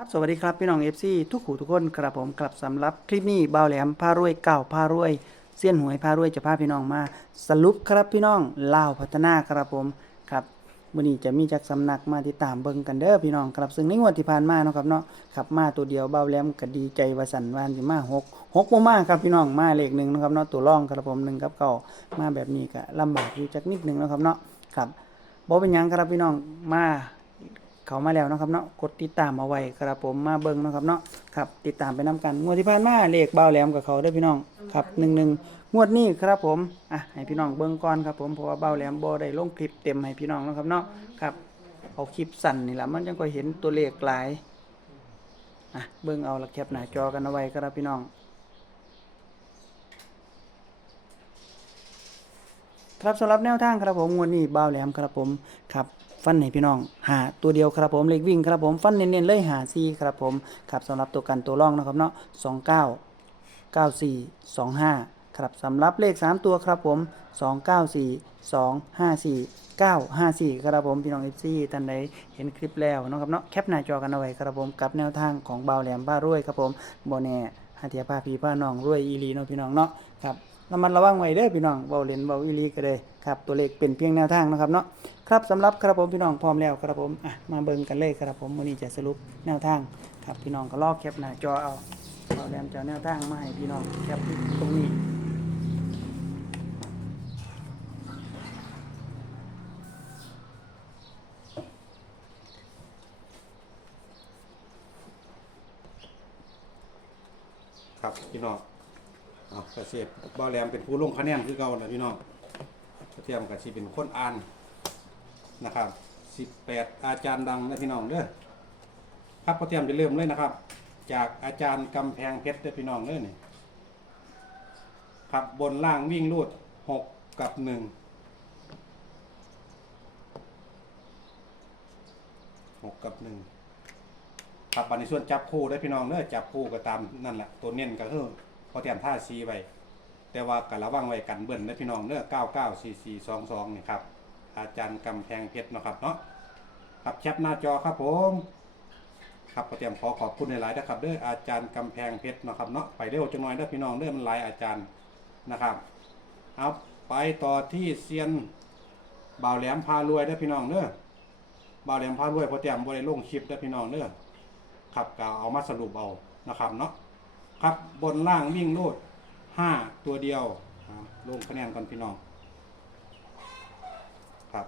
ครับสวัสดีครับพี่น้องเอฟซีทุกหูทุกคนครับผมกลับสำหรับคลิปนี้เบาแหลมพารวยเก่าพารวยเสี้ยนหวยพารวยจะพาพี่น้องมา สรุปครับพี่น้องลาวพัฒนาครับผมครับวันนี้จะมีจากสำนักมาติดตามเบิ่งกันเด้อพี่น้องครับซึ่งในงวดที่ผ่านมาเนาะครับเนาะครับมาตัวเดียวเบาแหลมก็ดีใจวสันวานสิมาหกหกบ่มาครับพี่น้องมาเลขหนึ่งนะครับเนาะตัวรองครับผมหนึ่งกับเก่ามาแบบนี้ก็ลำบากอยู่จักนิดหนึ่งนะครับเนาะครับบ่เป็นยังครับพี่น้องมา เขามาแล้วนะครับเนาะกดติดตามเอาไว้ครับผมมาเบิ่งนะครับเนาะครับติดตามไปนํกันงวดที่ผ่านมาเลขเบาแหลมกับเขาได้พี่น้องครับหนึ่งหนึ่งงวดนี้ครับผมอะให้พี่น้องเบิ่งก่อนครับผมเพราะว่าเบาแหลมบ่ได้ลงคลิปเต็มให้พี่น้องนะครับเนาะครับเอาคลิปสั้นนี่แหละมันจังก็เห็นตัวเลขหลายอะเบิ่งเอาละแคปหน้าจอกันเอาไว้ครับพี่น้องครับสำหรับแนวทางครับผมงวดนี้เบาแหลมครับผมครับ ฟันให้พี่น้องหาตัวเดียวครับผมเลขวิ่งครับผมฟันเน้นๆเลยหาซีครับผมครับสำหรับตัวกันตัวร่องนะครับเนาะสองเก้าเก้าสี่สองห้าครับสำหรับเลขสามตัวครับผมสองเก้าสี่สองห้าสี่เก้าห้าสี่ครับผม พี่น้องเอฟซีท่านใดเห็นคลิปแล้วนะครับเนาะแคปหน้าจอกันเอาไว้ครับผมกับแนวทางของเบาแหลมบ้ารวยครับผมโบแน่หาเทียผ้าพีผ้าน้องรวยอีลีเนาะพี่น้องเนาะครับ ระมัดระวังไว้เด้อพี่น้องเบาเลนเบาอีลีก็เลยครับตัวเลขเป็นเพียงแนวทางนะครับเนาะครับสำหรับครับผมพี่น้องพร้อมแล้วครับผมอะมาเบิ่งกันเลยครับผมวันนี้จะสรุปแนวทางครับพี่น้องก็ลอกแคปหน้าจอเอาเบาแหลมจะเอาแนวทางมาให้พี่น้องแคปตรงนี้ ครับพี่น้อง เอาเกษตรบ่าวแหลมเป็นผู้ลงคะแนนคือเก่านะพี่น้องเทียมกับชีเป็นคนอ่านนะครับสิบแปดอาจารย์ดังนะพี่น้องเด้อครับพอเตรียมจะเริ่มเลยนะครับ จากอาจารย์กำแพงเพชรเด้อพี่น้องเด้อนี่ครับบนล่างวิ่งรูดหกกับหนึ่งหกกับหนึ่งครับอันในส่วนจับคู่ได้พี่น้องเด้อจับคู่ก็ตามนั่นแหละตัวเน้นก็คือพอเตรียมท่าซีไว้ แต่ว่าก็ระวังไว้กันเบิ่นได้พี่น้องเด้อ994422นี่ครับ อาจารย์กำแพงเพชรนะครับเนาะครับแคปหน้าจอครับผมครับพอเตรียมขอขอบคุณในหลายๆนะครับเด้ออาจารย์กำแพงเพชรนะครับเนาะไปเร็วจังหน่อยเด้อพี่น้องเด้อมันหลายอาจารย์นะครับเอาไปต่อที่เซียนบ่าวแหลมพารวยเด้อพี่น้องเด้อบ่าวแหลมพารวยพอเตรียมบ่ได้ลงคลิปเด้อพี่น้องเด้อครับก็เอามาสรุปเอานะครับเนาะครับบนล่างวิ่งโลด ห้าตัวเดียวอ่าลงคะแนนกันพี่น้องครับ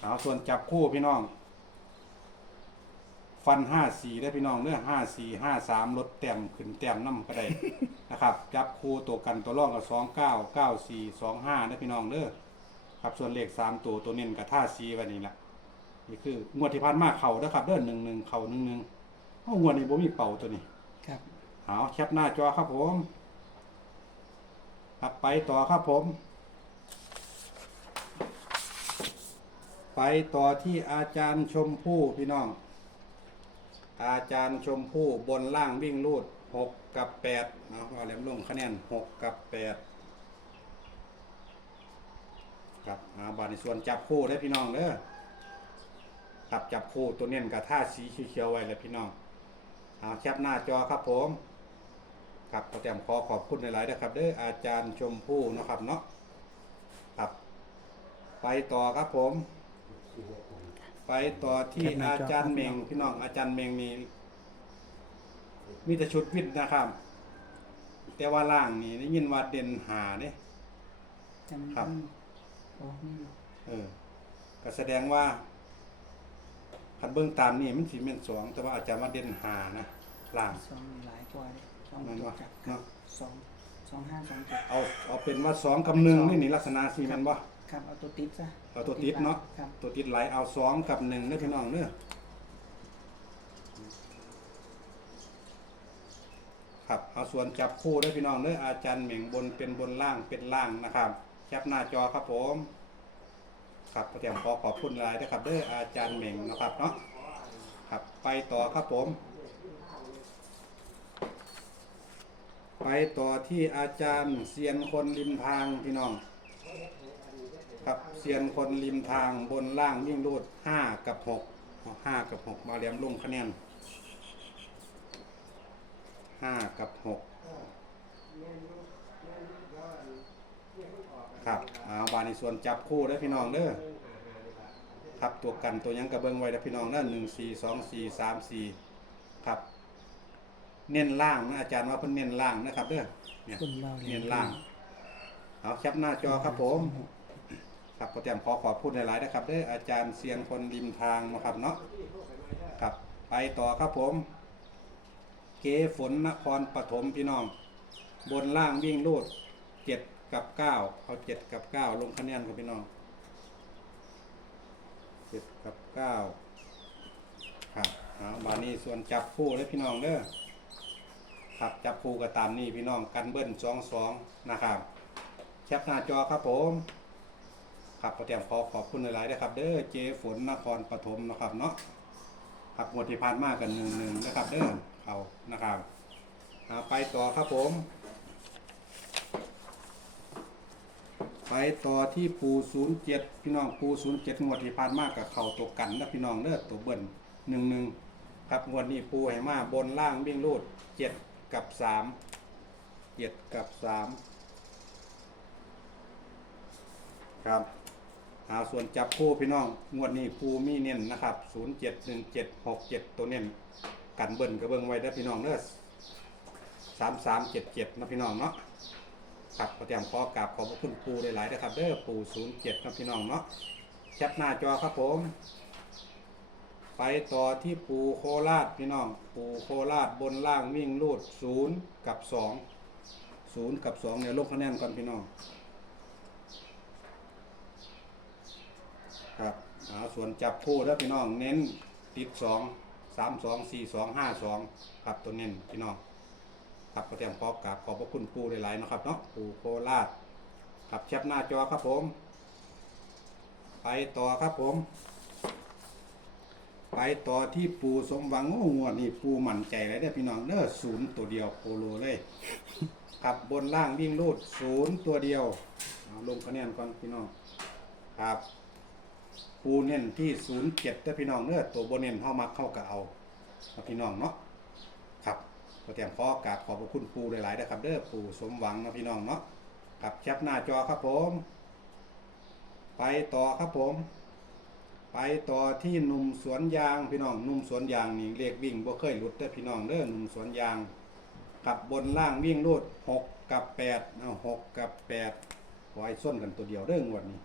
เอาส่วนจับคู่พี่น้อง ฟันห้าสี่ได้พี่น้องเนื้อห้าสี่ห้าสามลดแต้มขึ้นแต้มน้ำก็ได้นะครับ จับคู่ตัวกันตัวร่องกับสองเก้าเก้าสี่สองห้าได้พี่น้องเด้อครับส่วนเลขสามตัวตัวเน้นกับท่าซีวันนี้แหละนี่คืองวดที่ผ่านมาเข่าเด้ครับเด้อหนึ่งหนึ่งเข่าหนึ่งหนึ่งเอ้างวดนี้บ่มีเป่าตัวนี้ เอาแคปหน้าจอครับผมครับไปต่อครับผม ไปต่อที่อาจารย์ชมพู่พี่น้อง อาจารย์ชมพู่บนล่างวิ่งรูดหกกับแปดเอาเอาแหลมลงคะแนนหกกับแปดครับอาบาในส่วนจับคู่ได้พี่น้องเด้อครับจับคู่ตัวเน้นกับท่าสีเขียวไว้เลยพี่น้องเอาแคปหน้าจอครับผม ครับขอแต้มขอขอบคุณหลายๆนะครับเด้ออาจารย์ชมพู่เนาะครับเนาะครับ ไปต่อครับผม ไปต่อที่อาจารย์เมงพี่น้องอาจารย์เมงมีมีแต่ชุดวิทย์นะครับ แต่ว่าล่างนี่ได้ยินว่าเด่นหาเนี่ยครับโอ้นี่เออก็แสดงว่าคันเบื้องตามนี่มันสีเม่นสองแต่ว่าอาจจะมาเด่นหานะล่างสองมีหลายกว่าเลย สองนั่นตัววะจับเนาะสองสองห้าสองเจ็ดเอาเอาเป็นว่าสองกับหนึ่งนี่นี่ลักษณะสีแม่นบ่ ครับเอาตัวติดซะเอาตัวติดเนาะ ครับตัวติดไหลเอาสองกับหนึ่งเด้อพี่น้องเด้อครับเอาส่วนจับคู่เด้อพี่น้องเด้ออาจารย์เหม่งบนเป็นบนล่างเป็นล่างนะครับแคปหน้าจอครับผม ครับขอเตรียมขอขอบคุณหลายนะครับเด้ออาจารย์เหม่งนะครับเนาะครับไปต่อครับผม ไปต่อที่อาจารย์เซียนคนริมทางพี่น้อง ครับเซียนคนริมทางบนล่างวิ่งรูดห้ากับหกห้ากับหกมาเรียมลงคะแนนห้ากับหกครับเอาบาในส่วนจับคู่เด้พี่น้องเด้อครับตัวกันตัวยังกระเบิงไว้เด้อพี่น้องเด้อหนึ่งสี่สองสี่สามสี่ครับ เน้นล่างนะอาจารย์ว่าเพิ่นเน้นล่างนะครับเด้อเนี่ยคนเบาแหลเน้มนล่างเอาแคปหน้าจอครับผม ครับโปรแกรมขอขอบคุณหลายๆนะครับเด้ออาจารย์เสียงคนริมทางนะครับเนาะครับไปต่อครับผม เกฝนนครปฐมพี่น้อง บนล่างวิ่งลูดเจ็ดกับเก้าเอาเจ็ดกับเก้าลงคะแนนครับพี่น้องเจ็ดกับเก้าครับเอาบานี้ส่วนจับคู่เลยพี่น้องเด้อ ครับจับคู่ก็ตามนี่พี่น้องกันเบิ้ลสองสองนะครับแคปหน้าจอครับผมครับประเตรียมขอขอบคุณหลายๆนะครับ เด้อเจฝนนครปฐมนะครับเนาะครับงวดที่ผ่านมากันหนึ่งหนึ่งนะครับ เด้อเขานะครับเอาไปต่อครับผม ไปต่อที่ปูศูนย์เจ็ดพี่น้องปูศูนย์เจ็ดงวดที่ผ่านมากับเขาตัวกันนะพี่น้องเด้อตัวเบิ้ลหนึ่งหนึ่งครับงวดนี้ปูให้มาบนล่างวิ่งรูดเจ็ด กับสามเจ็ดกับสามครับหาส่วนจับคู่พี่น้อง งวดนี้ปูมีเน้นนะครับ0 7 1 7 6 7ตัวเน้นกันเบิ่นกระเบิ่งไว้เด้พี่น้องเด้อ3 3 7 7นะพี่น้องเนาะครับขอเตรียมขอกราบขอบพระคุณปูหลายๆนะครับเด้อปู0 7นะพี่น้องเนาะแคปหน้าจอครับผม ไปต่อที่ปูโคราชพี่น้อง ปูโคราชบนล่างวิ่งลูด0กับ2 0กับ2เนี่ยลงคะแนนก่อนพี่น้องครับเอาส่วนจับคู่แล้วพี่น้องเน้นติดสองสามสองสี่สองห้าสองครับตัวเน้นพี่น้องครับก็เตรียมพร้อมกับขอบพระคุณปูหลายๆนะครับเนาะปูโคราชครับแคปหน้าจอครับผม ไปต่อครับผม ไปต่อที่ปูสมหวังงวดนี่ปูหมั่นใจเลยเด้พี่น้องเด้อศูนย์ตัวเดียวโคโลเลยครับบนล่างวิ่งรูดศูนย์ตัวเดียวลงคะแนนก่อนพี่น้องครับ ปูเน้นที่ศูนย์เจ็ดเด้พี่น้องเด้อตัวโบเน้นเข้ามาเข้ากับเอาพี่น้องเนาะครับก็เตรียมขอกราบขอบพระคุณปูหลายๆนะครับเด้อปูสมหวังนะพี่น้องเนาะครับแคปหน้าจอครับผม ไปต่อครับผม ไปต่อที่หนุ่มสวนยางพี่น้องหนุ่มสวนยางนี่เรียกวิ่งบ่เคยหลุดเด้พี่น้องเด้อหนุ่มสวนยางขับบนล่างวิ่งรูดหกกับแปดเอาหกกับแปดไว้ส้นกันตัวเดียวเด้องวดนี้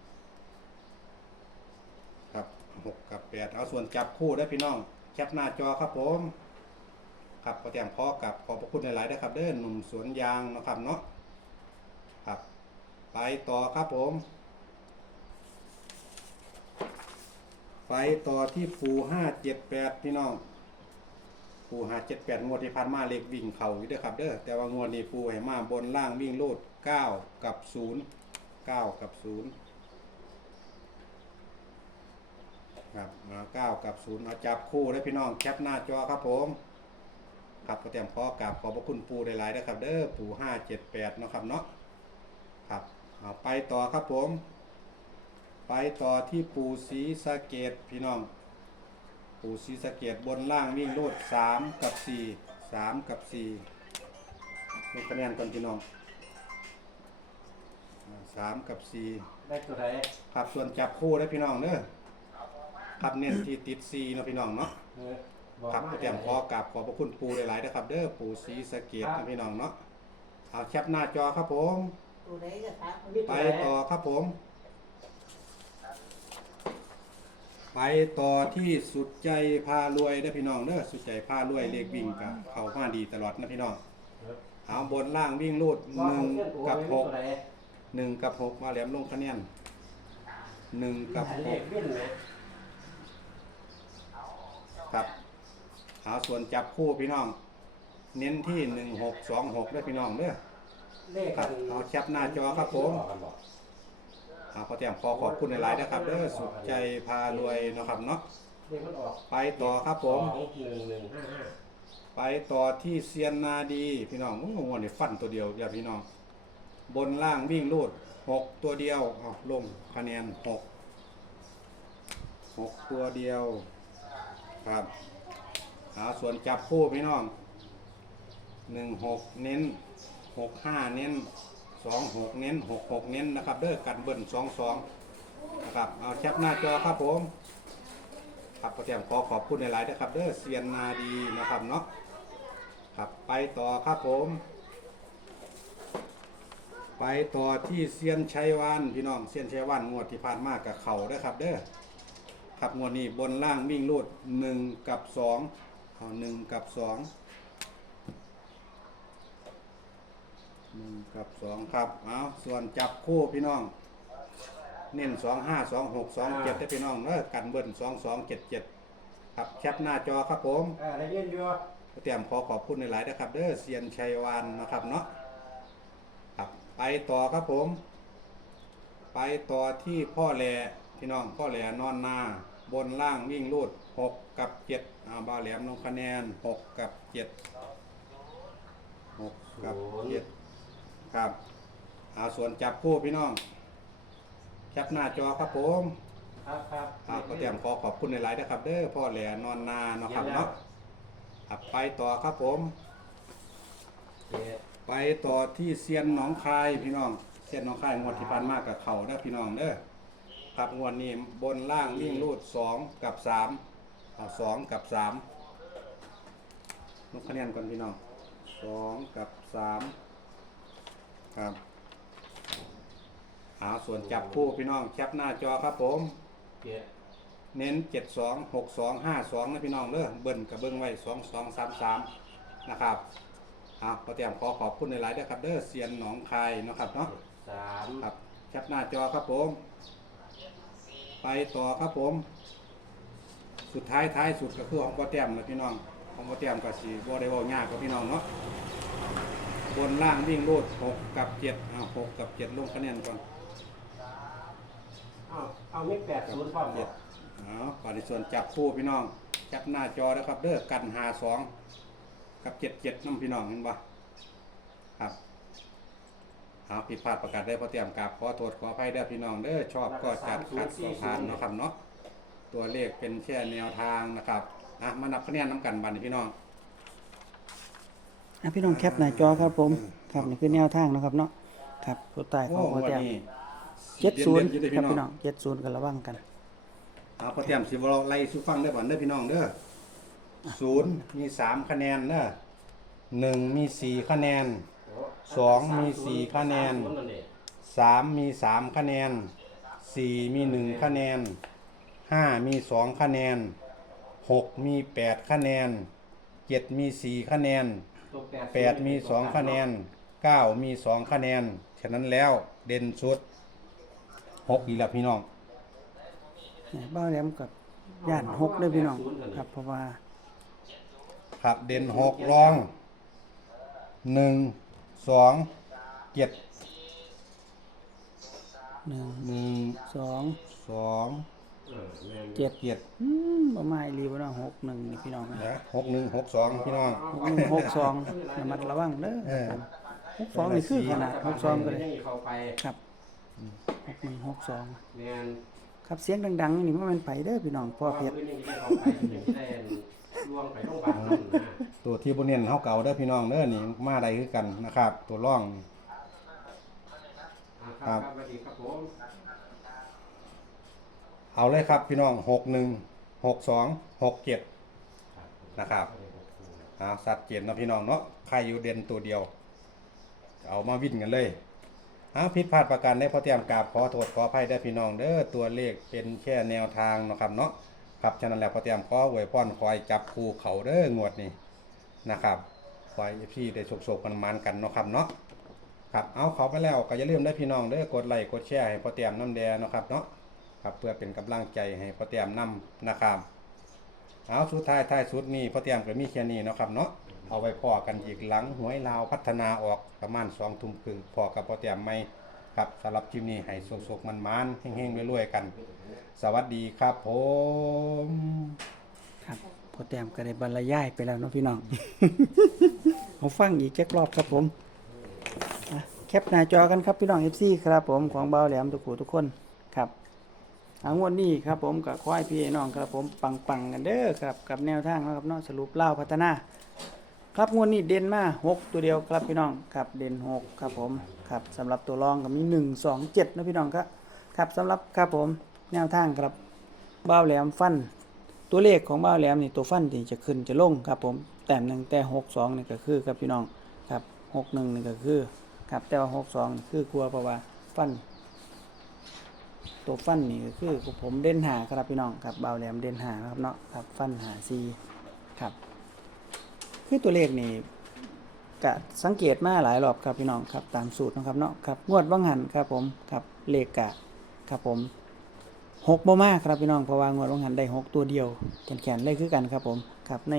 ครับหกกับแปดเอาส่วนจับคู่ได้พี่น้องแคปหน้าจอครับผมครับขอแต้มพอกับขอบพระคุณหลายๆนะครับ เด้อหนุ่มสวนยางนะครับเนาะครับ ไปต่อครับผม ไปต่อที่ปูห้าเจ็ดแปดพี่น้อง ปูห้าเจ็ดแปดงวดที่ผ่านมาเล็กวิ่งเข่าอยู่ด้อครับเด้อแต่ว่างวดนี้ปูให้มาบนล่างวิ่งโลดเก้ากับศูนย์เก้ากับศูนย์ครับมาเก้ากับศูนย์เอาจับคู่ได้พี่น้องแคปหน้าจอครับผมครับก็เตรียมขอกราบขอบพระคุณปูหลายๆนะครับ เด้อปูห้าเจ็ดแปดนาะครับเนาะครับเอาไปต่อครับผม ไปต่อที่ปูสีสะเกตพี่น้อง ปูสีสะเกตบนล่างวิ่งโลดสามกับสี่สามกับสี่ลงคะแนนก่อนพี่น้องอ่าสามกับสี่ได้ตัวไหนครับส่วนจับคู่ได้พี่น้องเด้อครับเน้นที่ติดซีเนาะพี่น้องเนาะเออบอกครับมาเตรียมขอกราบขอบพระคุณปูหลายๆนะครับ เด้อปูสีสะเกตนะพี่น้องเนาะเอาแคปหน้าจอครับผมตัวไหนก็ครับไปต่อครับผม ไปต่อที่สุดใจพารวยได้พี่น้องเด้อสุดใจพารวยเลขวิ่งกับเขามาดีตลอดนะพี่น้องเอาบนล่างวิ่งรูดหนึ่งกับหกหนึ่งกับหกมาแหลมลงคะแนนหนึ่งกับหกครับเอาส่วนจับคู่พี่น้อง เน้นที่หนึ่งหกสองหกด้วยพี่น้องเด้อเลขครับเอาแคปหน้าจอครับผม เอาขอแต้มขอขอบคุณหลายๆนะครับเด้อสุดใจพารวยเนาะครับเนาะเลขมันออกไปต่อครับผม สองหนึ่งหนึ่งห้าห้าไปต่อที่เซียนนาดีพี่น้องงงๆนี่ยฟันตัวเดียวเดียวพี่น้อง บนล่างวิ่งลูดหกตัวเดียวเอาลงคะแนนหกหกตัวเดียวครับเอาส่วนจับคู่พี่น้องหนึ่งหกเน้นหกห้าเน้น สองหกเน้นหกหกเน้นนะครับเด้อกันเบิ้ลสองสองนะครับเอาแคปหน้าจอครับผมครับประเตรียมขอขอบคุณในหลายๆนะครับเด้อเซียนนาดีนะครับเนาะครับไปต่อครับผม ไปต่อที่เซียนชัยวานพี่น้องเซียนชัยวานงวดที่ผ่านมากับเขาเด้ครับเด้อครับงวดนี้บนล่างวิ่งรูดหนึ่งกับสองเอาหนึ่งกับสองหนึ่ง กับสองครับเอาส่วนจับคู่พี่น้อง เน้นสองห้าสองหกสองเจ็ดได้พี่น้องเนอะกันเบิ้ลสองสองเจ็ดเจ็ดครับแคปหน้าจอครับผมอ่าได้ยินอยู่เตรียมขอขอบคุณในหลายๆนะครับเด้อเซียนชัยวานนะครับเนาะครับไปต่อครับผม ไปต่อที่พ่อแหล่พี่น้องพ่อแหล่นอนนาบนล่างวิ่งรูดหกกับเจ็ดเอาบาวแหลมลงคะแนนหกกับเจ็ดหกกับเจ็ด ครับเอาส่วนจับคู่พี่น้องแคปหน้าจอครับผมครับครับครับก็เตรียมขอขอบคุณในหลายๆนะครับ เด้อพ่อแหล่นอนนาเนาะครับเนาะครับไปต่อครับผม เจ็ดไปต่อที่เซียนหนองคายพี่น้องเซียนหนองคายงวดที่ผ่านมากับเขาเด้อพี่น้องเด้อครับงวดนี้บนล่างวิ่งรูดสองกับสามเอาสองกับสามลงคะแนนก่อนพี่น้องสองกับสาม ครับเอาส่วนจับคู่พี่น้องแคปหน้าจอครับผม เจ็ดเน้นเจ็ดสองหกสองห้าสองนะพี่น้องเด้อเบิ้ลกับเบิ้งไว้สองสองสามสามนะครับเอาขอเตรียมขอขอบคุณในหลายๆด้วยครับเด้อเซียนหนองคายเนาะครับเนาะสามครับแคปหน้าจอครับผม ไปต่อครับผม สุดท้ายท้ายสุดก็คือของพ่อแต้มนะพี่น้องของพ่อแต้มก็สีบ่ได้เว่ายากกับพี่น้องเนาะ บนล่างวิ่งรูดหกกับเจ็ดเอาหกกับเจ็ดลงคะแนนก่อนเอาเอามิกแปดศูนย์พร้อมเจ็เจ็ดดเอาก่อนในส่วนจับคู่พี่น้อง จับหน้าจอนะครับเด้อกันหาสองกับเจ็ดเจ็ดน้ำพี่น้องเห็นปะครับเอาผิดพลาดประกาศได้พอเตรียมกราบขอโทษขออภัยเด้อพี่น้องเด้อชอบก็จัดขัดก็ผ่านเนาะครับเนาะตัวเลขเป็นแค่แนวทางนะครับอะมานับคะแนนน้ำกันบัดนพี่น้อง อะพี่น้องแคปหน้าจอครับผมครับนี่คือแนวทางนะครับเนาะครับตัวตายขโอ้องพ่อวันแต้มนี้เจ็ดศูนย์เด่ๆอครับพี่พี่น้น้อองงเจ็ดศูนย์กันระวังกันเอาพอเตรียมสิบเราไล่สุฟังได้อบ่เด้อพี่น้องเด้อศูนย์มีสามคะแนนเด้อหนึ่งมีสี่คะแนนสองมีสี่คะแนนสามศูย์นั่นเองสามมีสามคะแนนสี่มีหนึ่งคะแนนห้ามีสองคะแนนหกมีแปดคะแนนเจ็ดมีสี่คะแนน ตัวแปดมีสองคะแนนเก้ามีสองคะแนน ฉะนั้นแล้วเด่นสุดหกอีกแล้วพี่น้องเนี่ยบ้าวแหลมกับย่านหกเด้อพี่น้องครับ เพราะว่าครับเด่นหกรองหนึ่งสองเจ็ดหนึ่งหนึ่งสองสอง เออแม่นเจ็ดเจ็ดอืมประมาณรีบ่เนาะหกหนึ่งนี่พี่น้องนะนะหกหนึ่งหกสองพี่น้อง หกหนึ่งหกสองระมัดระวังเด้อเออ หกสองนี่คือขนาดหกสองก็เลยยังเข้าไปครับหกหนึ่งหกสองแม่นครับเสียงดังๆนี่มันเป็นไผเด้อพี่น้องพ่อเพชรยังได้เข้าไปยังได้ล่วงไปโรงพยาบาลนั่นนะตัวที่บนเน้นเฮาเก่าเด้อพี่น้องเด้อนี่มาได้คือกันนะครับ ตัวร่อง อ่าครับครับสวัสดีครับผม เอาเลยครับพี่น้องหกหนึ่งหกสองหกเจ็ดครับนะครับเอาสัดเจนเนาะพี่น้องเนาะใครอยู่เด่นตัวเดียว เอามาวิ่งกันเลยเอาผิดพลาดประการได้พอเตรียมกราบขอโทษขออภัยได้พี่น้องเด้อตัวเลขเป็นแค่แนวทางนะครับเนาะครับฉะนั้นแล้วพอเตรียมขออวยพรคอยจับคู่เขาเด้องวดนี้นะครับคอยพี่ได้โศกๆกันมันกันเนาะครับเนาะครับเอาเขาไปแล้วก็อย่าลืมได้พี่น้องเด้อกดไลค์กดแชร์ให้พอเตรียมน้ำแดงนะครับเนาะ ครับเพื่อเป็นกำลังใจให้พ่อเตียมนำนะครับเอาสุดท้ายท้ายสุดนี้พอเตียมก็มีแค่นี้นะครับเนาะเอาไว้พอกันอีกหลังหวยลาวพัฒนาออกประมาณสองทุ่มครึ่งพอกับพ่อเตียมไม่ครับสำหรับคลิปนี้ให้สุกๆมันมันๆเฮงๆรวยๆกัน สวัสดีครับผมครับพอแต้มก็ได้บรรยายไปแล้วเนาะพี่น้องผมฟังอีกแจ็ครอบครับผมแคปหน้าจอกันครับพี่น้อง FC ครับผมของเบาแหลมทุกผู้ทุกคนางวดนี้ครับผมกับควายพี่น้องครับผมปังปังๆกันเด้อครับกับแนวทางนะครับเนาะสรุปเล่าพัฒนา ครับงวดนี้เด่นมาหกตัวเดียวครับพี่น้องครับเด่นหกครับผมครับสำหรับตัวรองก็มีหนึ่งสองเจ็ดนะพี่น้องครับครับสำหรับครับผมแนวทางครับบ้าแหลมฟัน ตัวเลขของบ้าแหลมนี่ตัวฟันที่จะขึ้นจะลงครับผมแต้มหนึ่งแต่หกสองนี่ก็คือครับพี่น้องครับหกหนึ่งนี่ก็คือครับแต่ว่าหกสองคือกลัวเพราะว่าฟัน ตัวฟันนี่ก็คือผมเด่นหาครับพี่น้องครับเบาแหลมเด่นหานะครับเนาะครับฟันหาซีครับ คือตัวเลขนี่กะสังเกตมาหลายรอบครับพี่น้องครับตามสูตรนะครับเนาะครับงวดว่างหันครับผมครับเลขกะครับผมหกบ่มากครับพี่น้องเพราะว่างวดว่างหันได้หกตัวเดียวแขนๆเลยคือกันครับผมครับใน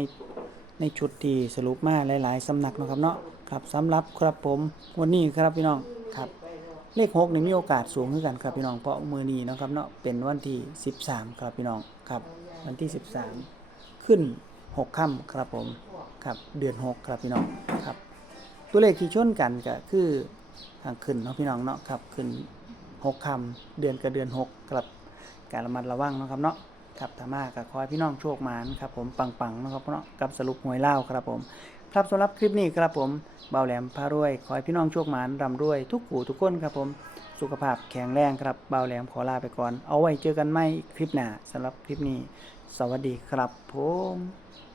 ในชุดที่สรุปมาหลาย ๆสำนักนะครับเนาะครับสำหรับครับผมวันนี้ครับพี่น้องครับ เลขหกนี่มีโอกาสสูงขึ้นกันครับพี่น้องเพราะมือนี้นะครับเนาะเป็นวันที่ 13 ครับพี่น้องครับ วันที่ 13 ขึ้น 6ค่ำครับผมครับเดือน 6 ครับพี่น้องครับ ตัวเลขที่ชนกันก็คือทางขึ้นเนาะพี่น้องเนาะครับขึ้น 6ค่ำเดือนกับเดือน 6 ครับการระมัดระวังนะครับเนาะครับธรรมากับคอยพี่น้องโชคมานครับผมปังๆนะครับเนาะกับสรุปหวยเล่าครับผม ครับสำหรับคลิปนี้ครับผมเบาแหลมพารวย ขอให้พี่น้องโชคหมานร่ำรวย ทุกขู่ทุกคนครับผม สุขภาพแข็งแรงครับเบาแหลมขอลาไปก่อน เอาไว้เจอกันใหม่คลิปหน้าสำหรับคลิปนี้ สวัสดีครับผม